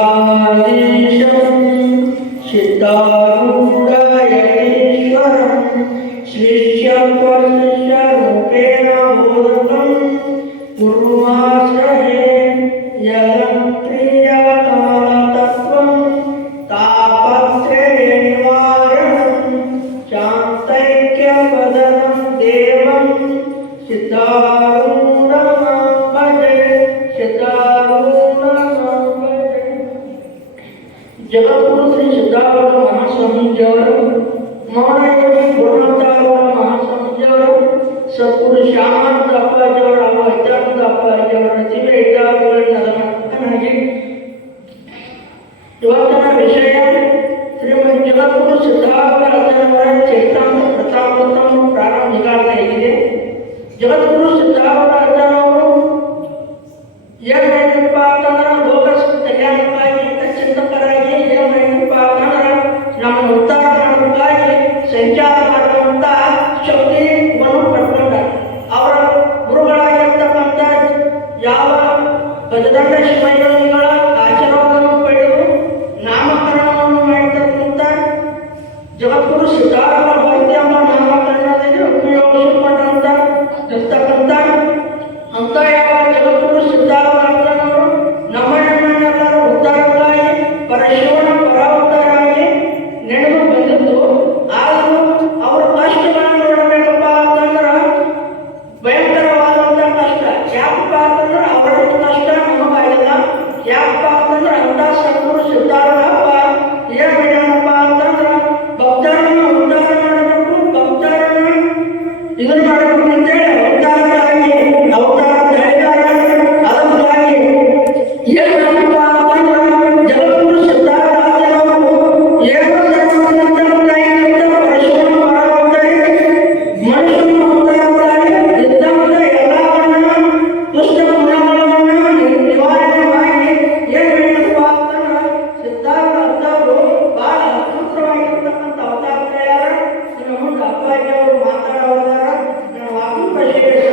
परमठाधीशं सिद्धारूढयतीश्वरं शिष्यं त्वशिष्यरूपेण बोधकं कुर्माश्रये यदं क्रियाकालतत्त्वं तापत्रयनिवारणं शान्तैक्यवदनं देवं सिद्धारूढं भजे सिद्धारूढं जगद्गुरु श्री सिद्धारूढ़ महास्वामी जवर मौनयोगी गुरुनाथारूढ़ महास्वामी जवर सद्गुरु श्यामानंद अप्पा जवर ಹಾಗೂ ಅತ್ಯಾನಂದ ಅಪ್ಪ ಜವರ ರಚಿವೆ ಇದ್ದಾರುಗಳಿಂದ ನನಗೆ ಇವತ್ತಿನ ವಿಷಯ ಶ್ರೀಮದ್ ಜಗದ್ಗುರು ಸಿದ್ಧಾರೂಢ ಅಜ್ಜನವರ ಚೈತನ್ಯ ಪ್ರತಾಪೋತ್ತಮ ಪ್ರಾರಂಭಿಕಾರ್ಥ ಹೇಗಿದೆ. ಜಗದ್ಗುರು ಸಿದ್ಧಾರೂಢ ಅಜ್ಜನವರು ಏನು ಹೇಳಿದಪ್ಪ ಅಂತಂದ್ರೆ ಲೋಕ ಕಲ್ಯಾಣಕ್ಕಾಗಿ ಚಿಂತಕರಾಗಿ ಏನು ಹೇಳಿದಪ್ಪ ಅಂತಂದ್ರೆ ನಮ್ಮನ್ನು ಉದ್ಧಾರ ಮಾಡೋದಕ್ಕಾಗಿ ಸಂಚಾರ ಮಾಡುವಂಥ ಶಕ್ತಿಯನ್ನು ಪಡ್ಕೊಂಡ ಅವರ ಗುರುಗಳಾಗಿರ್ತಕ್ಕಂಥ ಯಾವ ಗಜದಂಡ ಶಿವಯೋಗಿಗಳ ಆಶೀರ್ವಾದವನ್ನು ಪಡೆದು ನಾಮಕರಣವನ್ನು ಮಾಡಿರ್ತಕ್ಕಂಥ ಜಗದ್ಗುರು ಸಿದ್ಧಾರೂಢ ಭಕ್ತಿ ಎಂಬ ನಾಮಕರಣದಲ್ಲಿ ಉಪಯೋಗಿಸಿಕೊಂಡಂತ ಇರ್ತಕ್ಕಂಥ ಅಂತ ಯಾವ ಜಗದ್ಗುರು ಸಿದ್ಧಾರೂಢರು ನಮ್ಮನ್ನೆಲ್ಲರ ಉದ್ಧಾರಕ್ಕಾಗಿ ಪರಶಿವನ ಪರಾವತಾರಾಗಿ ನಡೆದು ಬಂದಿದ್ದು. ಆದರೂ ಅವರ ಕಷ್ಟಗಳನ್ನು ನೋಡಬೇಕಪ್ಪ ಅಂತಂದ್ರೆ ಭಯಂಕರವಾದಂಥ ಕಷ್ಟ. ಯಾಕಪ್ಪ ಅಂತಂದ್ರೆ ಅವರಷ್ಟು ಕಷ್ಟ ನಮಗಾಗಿಲ್ಲ. ಯಾಕಪ್ಪ ಅಂತಂದ್ರೆ ಅಂಥ ಸದ್ಗುರು ಸಿದ್ಧಾರೂಢಪ್ಪ ಏನು ಮಾಡ್ಯಾನಪ್ಪ ಅಂತಂದ್ರೆ ಭಕ್ತರನ್ನು ಉದ್ಧಾರ ಮಾಡಬೇಕು, ಭಕ್ತರನ್ನು ಇದನ್ನು ಮಾಡಬೇಕು ಅಂತೇಳಿ ಉದ್ಧಾರಕ್ಕಾಗಿ ಅವತಾರ ಧೈರ್ಯ ಅದಕ್ಕಾಗಿ ಏನು ಮಾಡಪ್ಪ ಅಂತಂದ್ರೆ ಜಗದ್ಗುರು ಸಿದ್ಧಾರೂಢರು ಏನು ಸರ್ವಜ್ಞಾನಿಯಾಗಿದ್ದ ಪರಶುರಾಮ ಪರಾವತಾರಿ ಮನುಷ್ಯನ ಅವತಾರವಾಗಿ ಇದ್ದಂಥ ಎಲ್ಲವನ್ನ ದುಷ್ಟ ಗುಣಗಳನ್ನು ನಿವಾರಣೆ ಮಾಡಿ ಏನು ಮಾಡಿದಪ್ಪ ಅಂತಂದ್ರೆ ಸಿದ್ಧಾರೂಢರು ಬಹಳ ಅದ್ಭುತವಾಗಿರ್ತಕ್ಕಂಥ ಅವತಾರ ತಯಾರ. ನಿಮ್ಮ ಮುಂದೆ ಅಪ್ಪಾಜಿಯವರು ಮಾತಾಡೋದಾರ ನನ್ನ ವಾಕ್ಯ